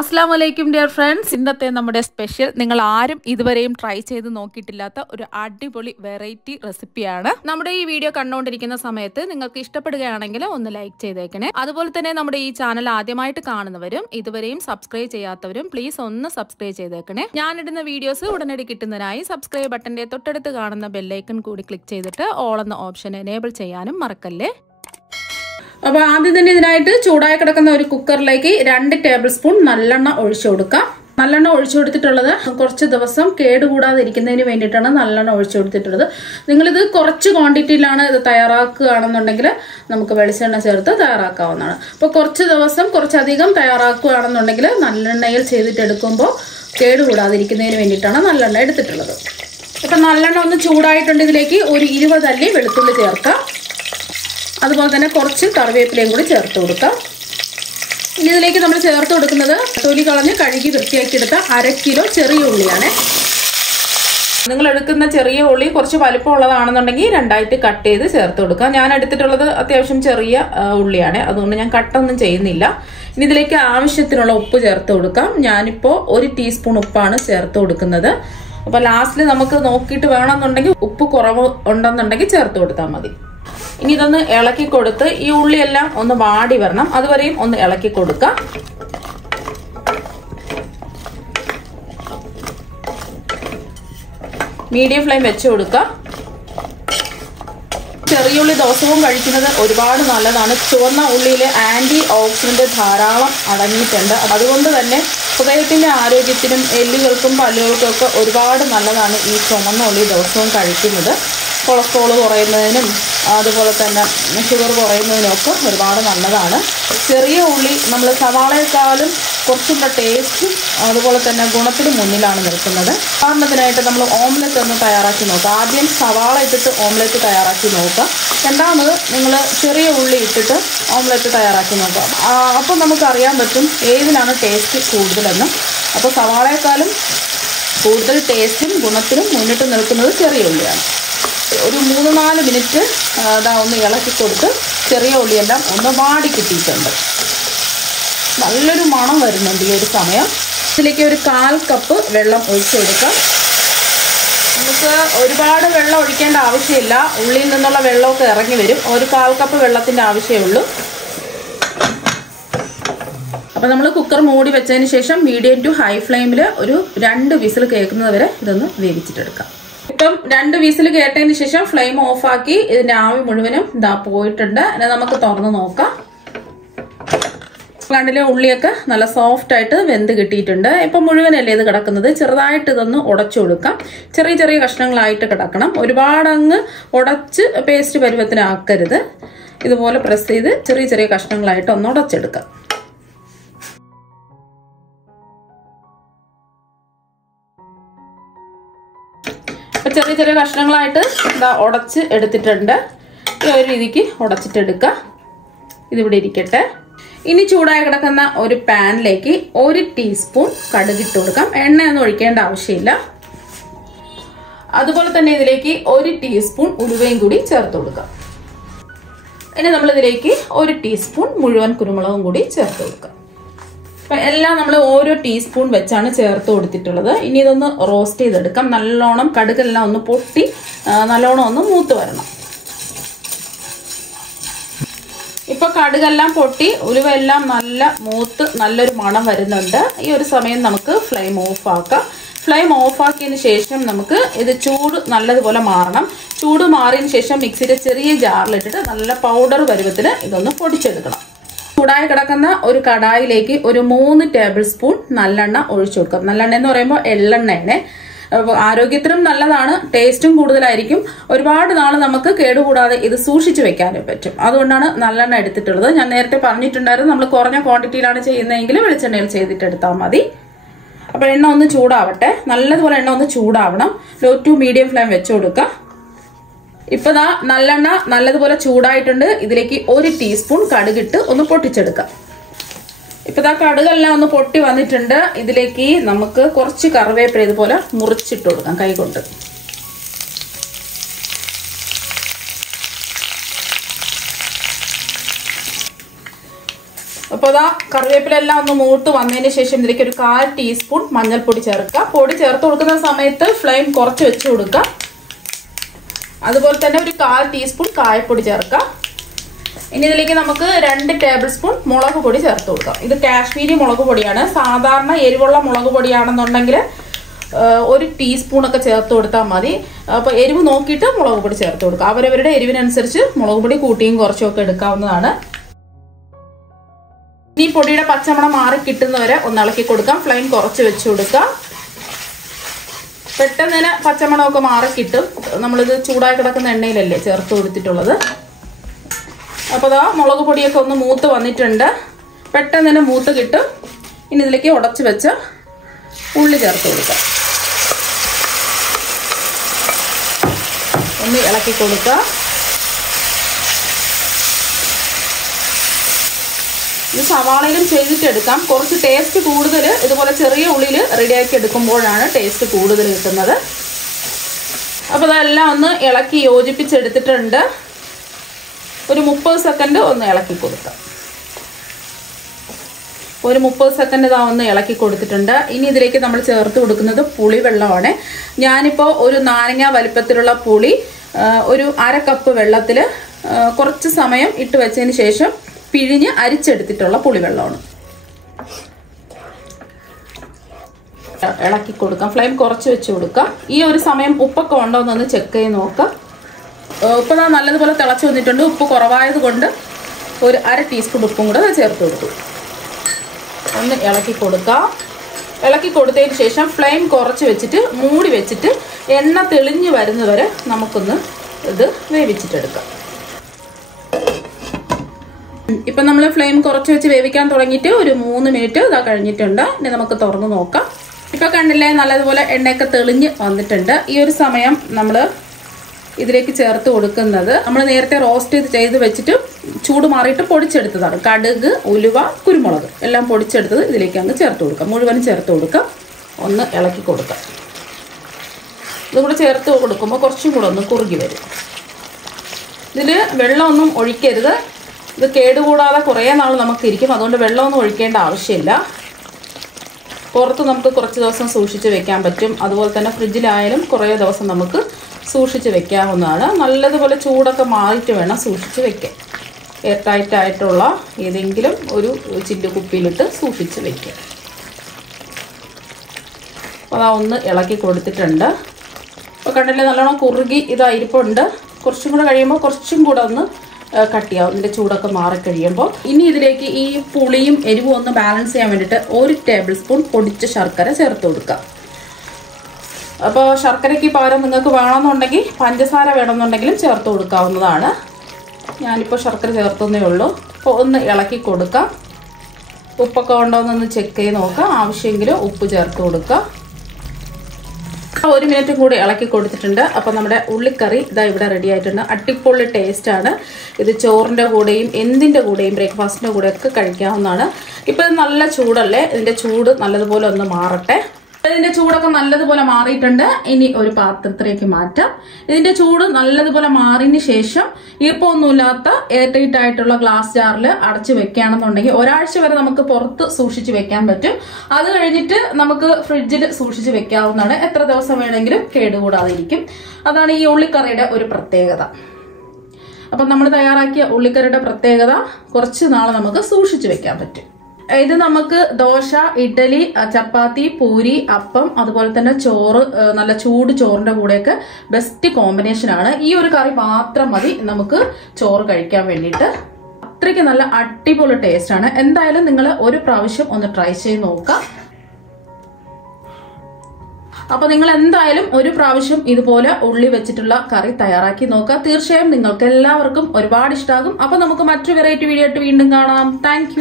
അസ്സലാമലൈക്കും dear friends. ഇന്നത്തെ നമ്മുടെ സ്പെഷ്യൽ നിങ്ങൾ ആരും ഇതുവരെയും ട്രൈ ചെയ്ത് നോക്കിയിട്ടില്ലാത്ത ഒരു അടിപൊളി വെറൈറ്റി റെസിപ്പിയാണ്. നമ്മുടെ ഈ വീഡിയോ കണ്ടുകൊണ്ടിരിക്കുന്ന സമയത്ത് നിങ്ങൾക്ക് ഇഷ്ടപ്പെടുകയാണെങ്കിൽ ഒന്ന് ലൈക്ക് ചെയ്തേക്കണേ. അതുപോലെ തന്നെ നമ്മുടെ ഈ ചാനൽ ആദ്യമായിട്ട് കാണുന്നവരും ഇതുവരെയും സബ്സ്ക്രൈബ് ചെയ്യാത്തവരും പ്ലീസ് ഒന്ന് സബ്സ്ക്രൈബ് ചെയ്തേക്കണേ. ഞാനിടുന്ന വീഡിയോസ് ഉടനടി കിട്ടുന്നതിനായി സബ്സ്ക്രൈബ് ബട്ടന്റെ തൊട്ടടുത്ത് കാണുന്ന ബെല്ലൈക്കൺ കൂടി ക്ലിക്ക് ചെയ്തിട്ട് ഓൾ എന്ന ഓപ്ഷൻ എനേബിൾ ചെയ്യാനും മറക്കല്ലേ. അപ്പോൾ ആദ്യം തന്നെ ഇതിനായിട്ട് ചൂടായി കിടക്കുന്ന ഒരു കുക്കറിലേക്ക് 2 ടേബിൾ സ്പൂൺ നല്ലെണ്ണ ഒഴിച്ചു കൊടുക്കാം. നല്ലെണ്ണ ഒഴിച്ചു കൊടുത്തിട്ടുള്ളത് കുറച്ച് ദിവസം കേടുകൂടാതെ ഇരിക്കുന്നതിന് വേണ്ടിയിട്ടാണ് നല്ലെണ്ണ ഒഴിച്ചു കൊടുത്തിട്ടുള്ളത്. നിങ്ങളിത് കുറച്ച് ക്വാണ്ടിറ്റിയിലാണ് ഇത് തയ്യാറാക്കുകയാണെന്നുണ്ടെങ്കിൽ നമുക്ക് വെളിച്ചെണ്ണ ചേർത്ത് തയ്യാറാക്കാവുന്നതാണ്. അപ്പോൾ കുറച്ച് ദിവസം കുറച്ചധികം തയ്യാറാക്കുകയാണെന്നുണ്ടെങ്കിൽ നല്ലെണ്ണയിൽ ചെയ്തിട്ടെടുക്കുമ്പോൾ കേടുകൂടാതിരിക്കുന്നതിന് വേണ്ടിയിട്ടാണ് നല്ലെണ്ണ എടുത്തിട്ടുള്ളത്. അപ്പം നല്ലെണ്ണ ഒന്ന് ചൂടായിട്ടുണ്ട്. ഇതിലേക്ക് ഒരു 20 അല്ലി വെളുത്തുള്ളി ചേർക്കാം. അതുപോലെ തന്നെ കുറച്ച് കറിവേപ്പിലയും കൂടി ചേർത്ത് കൊടുക്കാം. ഇനി ഇതിലേക്ക് നമ്മൾ ചേർത്ത് കൊടുക്കുന്നത് തൊലി കളഞ്ഞ് കഴുകി വൃത്തിയാക്കിയെടുത്ത 1/2 കിലോ ചെറിയ ഉള്ളിയാണ്. നിങ്ങൾ എടുക്കുന്ന ചെറിയ ഉള്ളി കുറച്ച് വലിപ്പമുള്ളതാണെന്നുണ്ടെങ്കിൽ 2ആയിട്ട് കട്ട് ചെയ്ത് ചേർത്ത് കൊടുക്കാം. ഞാൻ എടുത്തിട്ടുള്ളത് അത്യാവശ്യം ചെറിയ ഉള്ളിയാണ്, അതുകൊണ്ട് ഞാൻ കട്ടൊന്നും ചെയ്യുന്നില്ല. ഇനി ഇതിലേക്ക് ആവശ്യത്തിനുള്ള ഉപ്പ് ചേർത്ത് കൊടുക്കാം. ഞാനിപ്പോൾ 1 ടീസ്പൂൺ ഉപ്പാണ് ചേർത്ത് കൊടുക്കുന്നത്. അപ്പോൾ ലാസ്റ്റിൽ നമുക്ക് നോക്കിയിട്ട് വേണമെന്നുണ്ടെങ്കിൽ ഉപ്പ് കുറവ് ഉണ്ടെന്നുണ്ടെങ്കിൽ ചേർത്ത് കൊടുത്താൽ മതി. ഇനി ഇതൊന്ന് ഇളക്കി കൊടുത്ത് ഈ ഉള്ളിയെല്ലാം ഒന്ന് വാടി വരണം, അതുവരെയും ഒന്ന് ഇളക്കി കൊടുക്കാം. മീഡിയം ഫ്ലെയിം വെച്ച് കൊടുക്കാം. ചെറിയുള്ളി ദിവസവും കഴിക്കുന്നത് ഒരുപാട് നല്ലതാണ്. ചുവന്ന ഉള്ളിയിൽ ആന്റി ഓക്സിഡന്റ് ധാരാളം അടങ്ങിയിട്ടുണ്ട്. അതുകൊണ്ട് തന്നെ ഹൃദയത്തിന്റെ ആരോഗ്യത്തിനും എല്ലുകൾക്കും പല്ലുകൾക്കും ഒക്കെ ഒരുപാട് നല്ലതാണ് ഈ ചുവന്ന ഉള്ളി ദിവസവും കഴിക്കുന്നത്. കൊളസ്ട്രോൾ കുറയുന്നതിനും അതുപോലെ തന്നെ ഷുഗർ കുറയുന്നതിനൊക്കെ ഒരുപാട് നല്ലതാണ്. ചെറിയ ഉള്ളി നമ്മൾ സവാളയെക്കാളും കുറച്ചും കൂടെ ടേസ്റ്റും അതുപോലെ തന്നെ ഗുണത്തിനും മുന്നിലാണ് നിൽക്കുന്നത്. ഉദാഹരണത്തിനായിട്ട് നമ്മൾ ഓംലെറ്റ് ഒന്ന് തയ്യാറാക്കി നോക്കുക. ആദ്യം സവാള ഇട്ടിട്ട് ഓംലെറ്റ് തയ്യാറാക്കി നോക്കുക. രണ്ടാമത് നിങ്ങൾ ചെറിയ ഉള്ളി ഇട്ടിട്ട് ഓംലെറ്റ് തയ്യാറാക്കി നോക്കുക. അപ്പോൾ നമുക്കറിയാൻ പറ്റും ഏതിനാണ് ടേസ്റ്റ് കൂടുതലെന്ന്. അപ്പോൾ സവാളയെക്കാളും കൂടുതൽ ടേസ്റ്റും ഗുണത്തിനും മുന്നിട്ട് നിൽക്കുന്നത് ചെറിയ ഉള്ളിയാണ്. ഒരു 3-4 മിനിറ്റ് ഒന്ന് ഇളക്കി കൊടുത്ത് ചെറിയ ഉള്ളിയെല്ലാം ഒന്ന് വാടി കിട്ടിയിട്ടുണ്ട്. നല്ലൊരു മണം വരുന്നുണ്ട് ഈ ഒരു സമയം. ഇതിലേക്ക് ഒരു 1/4 കപ്പ് വെള്ളം ഒഴിച്ചു കൊടുക്കാം. നമുക്ക് ഒരുപാട് വെള്ളം ഒഴിക്കേണ്ട ആവശ്യമില്ല. ഉള്ളിയിൽ നിന്നുള്ള വെള്ളമൊക്കെ ഇറങ്ങി വരും. ഒരു 1/4 കപ്പ് വെള്ളത്തിൻ്റെ ആവശ്യമേ ഉള്ളൂ. അപ്പം നമ്മൾ കുക്കർ മൂടി വെച്ചതിന് ശേഷം മീഡിയം ടു ഹൈ ഫ്ലെയിമിൽ ഒരു 2 വിസിൽ കേൾക്കുന്നത് വരെ ഇതൊന്ന് വേവിച്ചിട്ടെടുക്കാം. ഇപ്പം 2 വിസിൽ കേട്ടതിന് ശേഷം ഫ്ലെയിം ഓഫാക്കി ഇതിന്റെ ആവി മുഴുവനും പോയിട്ടുണ്ട്. നമുക്ക് തുറന്ന് നോക്കാം. കണ്ടിലെ ഉള്ളിയൊക്കെ നല്ല സോഫ്റ്റ് ആയിട്ട് വെന്ത് കിട്ടിയിട്ടുണ്ട്. ഇപ്പം മുഴുവനല്ലേ ഇത് കിടക്കുന്നത്. ചെറുതായിട്ട് ഇതൊന്ന് ഉടച്ചു കൊടുക്കാം. ചെറിയ ചെറിയ കഷ്ണങ്ങളായിട്ട് കിടക്കണം. ഒരുപാടങ്ങ് ഉടച്ച് പേസ്റ്റ് പരുവത്തിനാക്കരുത്. ഇതുപോലെ പ്രസ് ചെയ്ത് ചെറിയ ചെറിയ കഷ്ണങ്ങളായിട്ട് ഒന്ന് ഉടച്ചെടുക്കാം. ചെറിയ ചെറിയ കഷ്ണങ്ങളായിട്ട് ഉടച്ച് എടുത്തിട്ടുണ്ട്. ഈ ഒരു രീതിക്ക് ഉടച്ചിട്ടെടുക്കുക. ഇതിവിടെ ഇരിക്കട്ടെ. ഇനി ചൂടായി കിടക്കുന്ന ഒരു പാനിലേക്ക് 1 ടീസ്പൂൺ കടുകിട്ട് കൊടുക്കാം. എണ്ണയൊന്നും ഒഴിക്കേണ്ട ആവശ്യമില്ല. അതുപോലെ തന്നെ ഇതിലേക്ക് 1 ടീസ്പൂൺ ഉലുവയും കൂടി ചേർത്ത് കൊടുക്കാം. ഇനി നമ്മളിതിലേക്ക് 1 ടീസ്പൂൺ മുഴുവൻ കുരുമുളകും കൂടി ചേർത്ത് കൊടുക്കാം. അപ്പം എല്ലാം നമ്മൾ ഓരോ ടീസ്പൂൺ വെച്ചാണ് ചേർത്ത് കൊടുത്തിട്ടുള്ളത്. ഇനി ഇതൊന്ന് റോസ്റ്റ് ചെയ്തെടുക്കാം. നല്ലോണം കടുകെല്ലാം ഒന്ന് പൊട്ടി നല്ലോണം ഒന്ന് മൂത്ത് വരണം. ഇപ്പൊ കടുകെല്ലാം പൊട്ടി ഉലുവെല്ലാം നല്ല മൂത്ത് നല്ലൊരു മണം വരുന്നുണ്ട്. ഈ ഒരു സമയം നമുക്ക് ഫ്ലെയിം ഓഫ് ആക്കാം. ഫ്ലെയിം ഓഫാക്കിയതിന് ശേഷം നമുക്ക് ഇത് ചൂട് നല്ലതുപോലെ മാറണം. ചൂട് മാറിയതിന് ശേഷം മിക്സിയുടെ ചെറിയ ജാറിലിട്ടിട്ട് നല്ല പൗഡർ പരുവത്തിന് ഇതൊന്ന് പൊടിച്ചെടുക്കണം. ചൂടായി കിടക്കുന്ന ഒരു കടായിലേക്ക് ഒരു 3 ടേബിൾ സ്പൂൺ നല്ലെണ്ണ ഒഴിച്ചു കൊടുക്കാം. നല്ലെണ്ണ എന്ന് പറയുമ്പോൾ എള്ളെണ്ണയാണ്. ആരോഗ്യത്തിനും നല്ലതാണ്, ടേസ്റ്റും കൂടുതലായിരിക്കും. ഒരുപാട് നാൾ നമുക്ക് കേടുകൂടാതെ ഇത് സൂക്ഷിച്ചു വെക്കാനും പറ്റും. അതുകൊണ്ടാണ് നല്ലെണ്ണ എടുത്തിട്ടുള്ളത്. ഞാൻ നേരത്തെ പറഞ്ഞിട്ടുണ്ടായിരുന്നു നമ്മൾ കുറഞ്ഞ ക്വാണ്ടിറ്റിയിലാണ് ചെയ്യുന്നതെങ്കിൽ വെളിച്ചെണ്ണയിൽ ചെയ്തിട്ടെടുത്താൽ മതി. അപ്പോൾ എണ്ണ ഒന്ന് ചൂടാവട്ടെ. നല്ലതുപോലെ എണ്ണ ഒന്ന് ചൂടാവണം. ലോ ടു മീഡിയം ഫ്ലെയിം വെച്ച് കൊടുക്കുക. ഇപ്പൊ നല്ലെണ്ണ നല്ലതുപോലെ ചൂടായിട്ടുണ്ട്. ഇതിലേക്ക് 1 ടീസ്പൂൺ കടുകിട്ട് ഒന്ന് പൊട്ടിച്ചെടുക്കാം. ഇപ്പൊ കടുകെല്ലാം ഒന്ന് പൊട്ടി വന്നിട്ടുണ്ട്. ഇതിലേക്ക് നമുക്ക് കുറച്ച് കറിവേപ്പില ഇതുപോലെ മുറിച്ചിട്ട് കൊടുക്കാം കൈകൊണ്ട്. അപ്പോൾ അതാ കറിവേപ്പിലെല്ലാം ഒന്ന് മൂത്ത് വന്നതിന് ശേഷം ഇതിലേക്ക് ഒരു 1/4 ടീസ്പൂൺ മഞ്ഞൾപ്പൊടി ചേർക്കുക. പൊടി ചേർത്ത് കൊടുക്കുന്ന സമയത്ത് ഫ്ലെയിം കുറച്ച് വെച്ച് കൊടുക്കുക. അതുപോലെ തന്നെ ഒരു 1/4 ടീസ്പൂൺ കായപ്പൊടി ചേർക്കുക. ഇനി ഇതിലേക്ക് നമുക്ക് 2 ടേബിൾ സ്പൂൺ മുളക് പൊടി ചേർത്ത് കൊടുക്കാം. ഇത് കാശ്മീരി മുളക് പൊടിയാണ്. സാധാരണ എരിവുള്ള മുളക് പൊടിയാണെന്നുണ്ടെങ്കിൽ 1 ടീസ്പൂണൊക്കെ ചേർത്ത് കൊടുത്താൽ മതി. അപ്പോൾ എരിവ് നോക്കിയിട്ട് മുളക് പൊടി ചേർത്ത് കൊടുക്കുക. അവരവരുടെ എരിവിനനുസരിച്ച് മുളക് പൊടി കൂട്ടിയും കുറച്ചും ഒക്കെ എടുക്കാവുന്നതാണ്. ഈ പൊടിയുടെ പച്ചമണം മാറി കിട്ടുന്നവരെ ഒന്ന് ഇളക്കി കൊടുക്കാം. ഫ്ലെയിം കുറച്ച് വെച്ച് കൊടുക്കുക. പെട്ടെന്ന് തന്നെ പച്ചമണമൊക്കെ മാറി കിട്ടും. നമ്മളിത് ചൂടായി കിടക്കുന്ന എണ്ണയിലല്ലേ ചേർത്ത് കൊടുത്തിട്ടുള്ളത്. അപ്പോൾ അതാ മുളക് പൊടിയൊക്കെ ഒന്ന് മൂത്ത് വന്നിട്ടുണ്ട്. പെട്ടെന്ന് തന്നെ മൂത്ത് കിട്ടും. ഇനി ഇതിലേക്ക് ഉടച്ച് വെച്ച് ഉള്ളി ചേർത്ത് കൊടുക്കാം. ഒന്ന് ഇളക്കി കൊടുക്കുക. ഇത് സവാളയിലും ചെയ്തിട്ടെടുക്കാം. കുറച്ച് ടേസ്റ്റ് കൂടുതൽ ഇതുപോലെ ചെറിയ ഉള്ളിയിൽ റെഡിയാക്കി എടുക്കുമ്പോഴാണ് ടേസ്റ്റ് കൂടുതൽ കിട്ടുന്നത്. അപ്പോൾ ഇതെല്ലാം ഒന്ന് ഇളക്കി യോജിപ്പിച്ചെടുത്തിട്ടുണ്ട്. ഒരു 30 സെക്കൻഡ് ഒന്ന് ഇളക്കി കൊടുക്കാം. ഒരു 30 സെക്കൻഡ് ഇതാ ഒന്ന് ഇളക്കി കൊടുത്തിട്ടുണ്ട്. ഇനി ഇതിലേക്ക് നമ്മൾ ചേർത്ത് കൊടുക്കുന്നത് പുളിവെള്ളമാണ്. ഞാനിപ്പോൾ ഒരു നാരങ്ങ വലിപ്പത്തിലുള്ള പുളി ഒരു 1/2 കപ്പ് വെള്ളത്തിൽ കുറച്ച് സമയം ഇട്ട് വെച്ചതിന് ശേഷം പിഴിഞ്ഞ് അരിച്ചെടുത്തിട്ടുള്ള പുളിവെള്ളമാണ്. ഇളക്കി കൊടുക്കാം. ഫ്ലെയിം കുറച്ച് വെച്ച് കൊടുക്കാം. ഈ ഒരു സമയം ഉപ്പൊക്കെ ഉണ്ടോ എന്നൊന്ന് ചെക്ക് ചെയ്ത് നോക്കാം. ഉപ്പ് നല്ലതുപോലെ തിളച്ച് വന്നിട്ടുണ്ട്. ഉപ്പ് കുറവായത് കൊണ്ട് ഒരു 1/2 ടീസ്പൂൺ ഉപ്പും കൂടെ ചേർത്ത് കൊടുത്തു. ഒന്ന് ഇളക്കി കൊടുക്കാം. ഇളക്കി കൊടുത്തതിന് ശേഷം ഫ്ലെയിം കുറച്ച് വെച്ചിട്ട് മൂടി വെച്ചിട്ട് എണ്ണ തെളിഞ്ഞ് വരുന്നവരെ നമുക്കൊന്ന് ഇത് വേവിച്ചിട്ടെടുക്കാം. ഇപ്പം നമ്മൾ ഫ്ലെയിം കുറച്ച് വെച്ച് വേവിക്കാൻ തുടങ്ങിയിട്ട് ഒരു 3 മിനിറ്റ് ഇതാ കഴിഞ്ഞിട്ടുണ്ട്. ഇനി നമുക്ക് തുറന്ന് നോക്കാം. ഇപ്പം കണ്ടില്ലേ, നല്ലതുപോലെ എണ്ണയൊക്കെ തെളിഞ്ഞ് വന്നിട്ടുണ്ട്. ഈ ഒരു സമയം നമ്മൾ ഇതിലേക്ക് ചേർത്ത് കൊടുക്കുന്നത് നമ്മൾ നേരത്തെ റോസ്റ്റ് ചെയ്ത് വെച്ചിട്ട് ചൂട് മാറിയിട്ട് പൊടിച്ചെടുത്തതാണ്. കടുക്, ഉലുവ, കുരുമുളക് എല്ലാം പൊടിച്ചെടുത്തത് ഇതിലേക്ക് അങ്ങ് ചേർത്ത് കൊടുക്കാം. മുഴുവനും ചേർത്ത് കൊടുക്കാം. ഒന്ന് ഇളക്കി കൊടുക്കാം. ഇതുകൂടെ ചേർത്ത് കൊടുക്കുമ്പോൾ കുറച്ചും കൂടെ ഒന്ന് കുറുകി വരും. ഇതിൽ വെള്ളമൊന്നും ഒഴിക്കരുത്. ഇത് കേടുകൂടാതെ കുറേ നാൾ നമുക്ക് ഇരിക്കും. അതുകൊണ്ട് വെള്ളമൊന്നും ഒഴിക്കേണ്ട ആവശ്യമില്ല. പുറത്ത് നമുക്ക് കുറച്ച് ദിവസം സൂക്ഷിച്ച് വെക്കാൻ പറ്റും. അതുപോലെ തന്നെ ഫ്രിഡ്ജിലായാലും കുറേ ദിവസം നമുക്ക് സൂക്ഷിച്ച് വെക്കാവുന്നതാണ്. നല്ലതുപോലെ ചൂടൊക്കെ മാറിയിട്ട് വേണം സൂക്ഷിച്ച് വെക്കാൻ. എയർ ടൈറ്റ് ആയിട്ടുള്ള ഏതെങ്കിലും ഒരു ചില്ല് കുപ്പിയിലിട്ട് സൂക്ഷിച്ച് വെക്കുക. അപ്പോൾ അതാ ഒന്ന് ഇളക്കി കൊടുത്തിട്ടുണ്ട്. അപ്പോൾ കണ്ടില്ലേ, നല്ലോണം കുറുകി ഇതായിരിപ്പുണ്ട്. കുറച്ചും കൂടെ കഴിയുമ്പോൾ കുറച്ചും കൂടെ ഒന്ന് കട്ടിയാവും. ഇതിൻ്റെ ചൂടൊക്കെ മാറിക്കഴിയുമ്പോൾ ഇനി ഇതിലേക്ക് ഈ പുളിയും എരിവും ഒന്ന് ബാലൻസ് ചെയ്യാൻ വേണ്ടിയിട്ട് 1 ടേബിൾ സ്പൂൺ പൊടിച്ച ശർക്കര ചേർത്ത് കൊടുക്കുക. അപ്പോൾ ശർക്കരയ്ക്ക് പകരം നിങ്ങൾക്ക് വേണമെന്നുണ്ടെങ്കിൽ പഞ്ചസാര വേണമെന്നുണ്ടെങ്കിലും ചേർത്ത് കൊടുക്കാവുന്നതാണ്. ഞാനിപ്പോൾ ശർക്കര ചേർത്തന്നേ ഉള്ളൂ. അപ്പോൾ ഒന്ന് ഇളക്കി കൊടുക്കാം. ഉപ്പൊക്കെ ഉണ്ടോ എന്നൊന്ന് ചെക്ക് ചെയ്ത് നോക്കാം. ആവശ്യമെങ്കിൽ ഉപ്പ് ചേർത്ത് കൊടുക്കുക. 1 മിനിറ്റും കൂടി ഇളക്കി കൊടുത്തിട്ടുണ്ട്. അപ്പോൾ നമ്മുടെ ഉള്ളിക്കറി ഇതാ ഇവിടെ റെഡി ആയിട്ടുണ്ട്. അടിപൊളി ടേസ്റ്റാണ്. ഇത് ചോറിൻ്റെ കൂടെയും എന്തിൻ്റെ കൂടെയും ബ്രേക്ക്ഫാസ്റ്റിൻ്റെ കൂടെയൊക്കെ കഴിക്കാവുന്നതാണ്. ഇപ്പോൾ ഇത് നല്ല ചൂടല്ലേ, ഇതിൻ്റെ ചൂട് നല്ലതുപോലെ ഒന്ന് മാറട്ടെ. ഇതിന്റെ ചൂടൊക്കെ നല്ലതുപോലെ മാറിയിട്ടുണ്ട്. ഇനി ഒരു പാത്രത്തിലേക്ക് മാറ്റാം. ഇതിന്റെ ചൂട് നല്ലതുപോലെ മാറിയതിന് ശേഷം ഈർപ്പമൊന്നുമില്ലാത്ത എയർ ടൈറ്റ് ആയിട്ടുള്ള ഗ്ലാസ് ജാറിൽ അടച്ചു വെക്കുകയാണെന്നുണ്ടെങ്കിൽ ഒരാഴ്ച വരെ നമുക്ക് പുറത്ത് സൂക്ഷിച്ച് വെക്കാൻ പറ്റും. അത് കഴിഞ്ഞിട്ട് നമുക്ക് ഫ്രിഡ്ജിൽ സൂക്ഷിച്ച് വെക്കാവുന്നതാണ്. എത്ര ദിവസം വേണമെങ്കിലും കേടുകൂടാതെ ഇരിക്കും. അതാണ് ഈ ഉള്ളിക്കറിയുടെ ഒരു പ്രത്യേകത. അപ്പം നമ്മൾ തയ്യാറാക്കിയ ഉള്ളിക്കറിയുടെ പ്രത്യേകത കുറച്ച് നാൾ നമുക്ക് സൂക്ഷിച്ച് വെക്കാൻ പറ്റും. ഇത് നമുക്ക് ദോശ, ഇഡ്ഡലി, ചപ്പാത്തി, പൂരി, അപ്പം, അതുപോലെ തന്നെ ചോറ്, നല്ല ചൂട് ചോറിന്റെ കൂടെയൊക്കെ ബെസ്റ്റ് കോമ്പിനേഷനാണ്. ഈ ഒരു കറി മാത്രം മതി നമുക്ക് ചോറ് കഴിക്കാൻ വേണ്ടിയിട്ട്. അത്രയ്ക്ക് നല്ല അടിപൊളി ടേസ്റ്റാണ്. എന്തായാലും നിങ്ങൾ ഒരു പ്രാവശ്യം ഒന്ന് ട്രൈ ചെയ്ത് നോക്കാം. അപ്പോൾ നിങ്ങൾ എന്തായാലും ഒരു പ്രാവശ്യം ഇതുപോലെ ഉള്ളി വെച്ചിട്ടുള്ള കറി തയ്യാറാക്കി നോക്കുക. തീർച്ചയായും നിങ്ങൾക്ക് എല്ലാവർക്കും ഒരുപാട് ഇഷ്ടമാകും. അപ്പോൾ നമുക്ക് മറ്റൊരു വെറൈറ്റി വീഡിയോ ആയിട്ട് വീണ്ടും കാണാം. താങ്ക്